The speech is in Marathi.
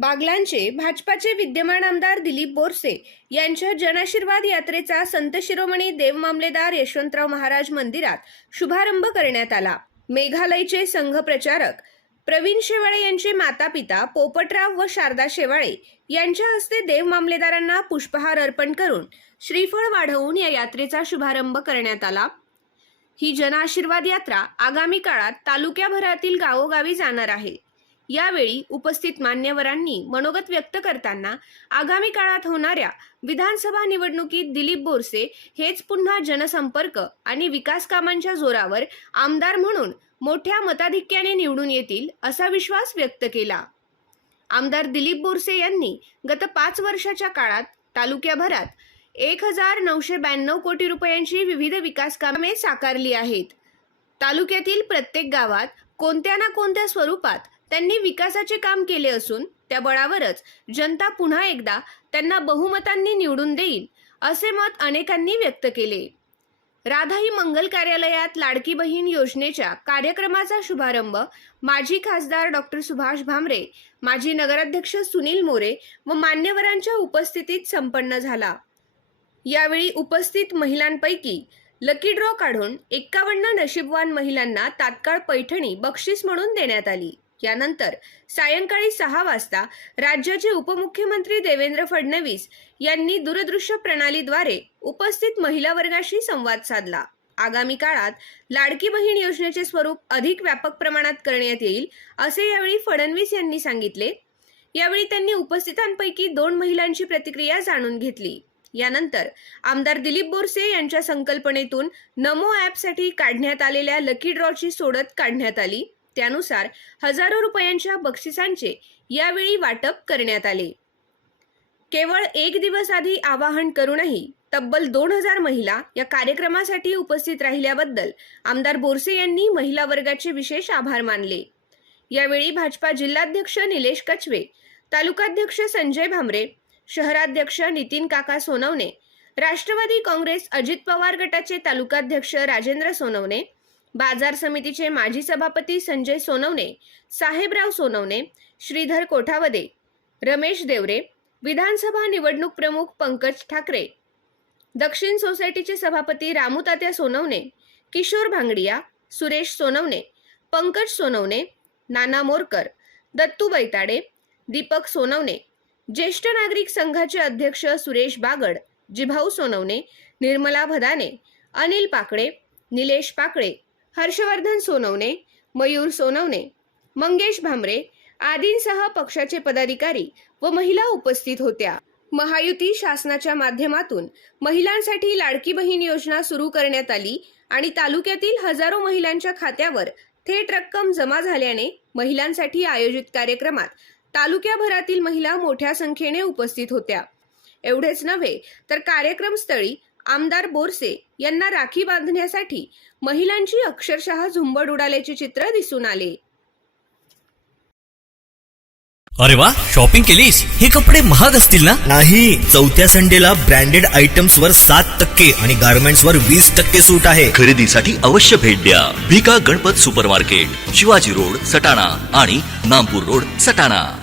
बागलांचे भाजपाचे विद्यमान आमदार दिलीप बोरसे यांच्या जनआशीर्वाद यात्रेचा संत शिरोमणी देव मामलेदार यशवंतराव महाराज मंदिरात शुभारंभ करण्यात आला. मेघालयचे संघ प्रचारक प्रवीण शेवाळे यांचे माता पिता पोपटराव व शारदा शेवाळे यांच्या हस्ते देव मामलेदारांना पुष्पहार अर्पण करून श्रीफळ वाढवून या यात्रेचा शुभारंभ करण्यात आला. ही जनआशीर्वाद यात्रा आगामी काळात तालुक्याभरातील गावोगावी जाणार आहे. यावेळी उपस्थित मान्यवरांनी मनोगत व्यक्त करताना आगामी काळात होणाऱ्या विधानसभा निवडणुकीत दिलीप बोरसे हेच पुन्हा जनसंपर्क आणि विकास कामांच्या जोरावर आमदार म्हणून मोठ्या मताधिक्याने निवडून येतील असा विश्वास व्यक्त केला. आमदार दिलीप बोरसे यांनी गत पाच वर्षाच्या काळात तालुक्याभरात एक हजार नऊशे ब्याण्णव कोटी रुपयांची विविध विकास कामे साकारली आहेत. तालुक्यातील प्रत्येक गावात कोणत्या ना कोणत्या स्वरूपात त्यांनी विकासाचे काम केले असून त्या बळावरच जनता पुन्हा एकदा त्यांना बहुमतांनी निवडून देईल असे मत अनेकांनी व्यक्त केले. राधाई मंगल कार्यालयात लाडकी बहीण योजनेच्या कार्यक्रमाचा शुभारंभ माजी खासदार डॉक्टर सुभाष भामरे माजी नगराध्यक्ष सुनील मोरे व मान्यवरांच्या उपस्थितीत संपन्न झाला. यावेळी उपस्थित महिलांपैकी लकी ड्रॉ काढून एक्कावन्न नशीबवान महिलांना तात्काळ पैठणी बक्षीस म्हणून देण्यात आली. यानंतर सायंकाळी सहा वाजता राज्याचे उपमुख्यमंत्री देवेंद्र फडणवीस यांनी दूरदृश्य प्रणालीद्वारे उपस्थित महिला वर्गाशी संवाद साधला. आगामी काळात लाडकी बहीण योजनेचे स्वरूप अधिक व्यापक प्रमाणात करण्यात येईल असे यावेळी फडणवीस यांनी सांगितले. यावेळी त्यांनी उपस्थितांपैकी दोन महिलांची प्रतिक्रिया जाणून घेतली. यानंतर आमदार दिलीप बोरसे यांच्या संकल्पनेतून नमो ॲपसाठी काढण्यात आलेल्या लकी ड्रॉची सोडत काढण्यात आली. त्यानुसार हजारो रुपयांच्या बक्षिसांचे यावेळी वाटप करण्यात आले. केवळ एक दिवस आधी आवाहन करूनही तब्बल दोन हजार महिला या कार्यक्रमासाठी उपस्थित राहिल्याबद्दल आमदार बोरसे यांनी महिला वर्गाचे विशेष आभार मानले. यावेळी भाजपा जिल्हाध्यक्ष निलेश कचवे तालुकाध्यक्ष संजय भामरे शहराध्यक्ष नितीन काका सोनवणे राष्ट्रवादी काँग्रेस अजित पवार गटाचे तालुकाध्यक्ष राजेंद्र सोनवणे बाजार समितीचे माजी सभापती संजय सोनवणे साहेबराव सोनवणे श्रीधर कोठावदे रमेश देवरे विधानसभा निवडणूक प्रमुख पंकज ठाकरे दक्षिण सोसायटीचे सभापती रामूतात्या सोनवणे किशोर भांगडिया सुरेश सोनवणे पंकज सोनवणे नाना मोरकर दत्तू बैताडे दीपक सोनवणे ज्येष्ठ नागरिक संघाचे अध्यक्ष सुरेश बागड जिभाऊ सोनवणे निर्मला भदाने अनिल पाकडे निलेश पाकळे हर्षवर्धन सोनवणे मयूर सोनवणे मंगेश भामरे आदींसह पक्षाचे पदाधिकारी व महिला उपस्थित होत्या. महायुती शासनाच्या माध्यमातून महिलांसाठी लाडकी बहीण योजना सुरू करण्यात आली आणि तालुक्यातील हजारो महिलांच्या खात्यावर थेट रक्कम जमा झाल्याने महिलांसाठी आयोजित कार्यक्रमात तालुक्याभरातील महिला मोठ्या संख्येने उपस्थित होत्या. एवढेच नव्हे तर कार्यक्रमस्थळी आमदार बोरसे यांना राखी बांधण्यासाठी महिलांची अक्षरशः झुंबड उडाल्याचे चित्र दिसून आले. अरे वा शॉपिंग केलीस? हे कपडे महाग असतील ना? नाही चौथ्या संडेला ब्रँडेड आयटम्स वर सात टक्के आणि गारमेंट्स वर वीस टक्के सूट आहे. खरेदीसाठी अवश्य भेट द्या. Bhika Ganpat supermarket Shivaji road Satana आणि नामपूर रोड सटाणा.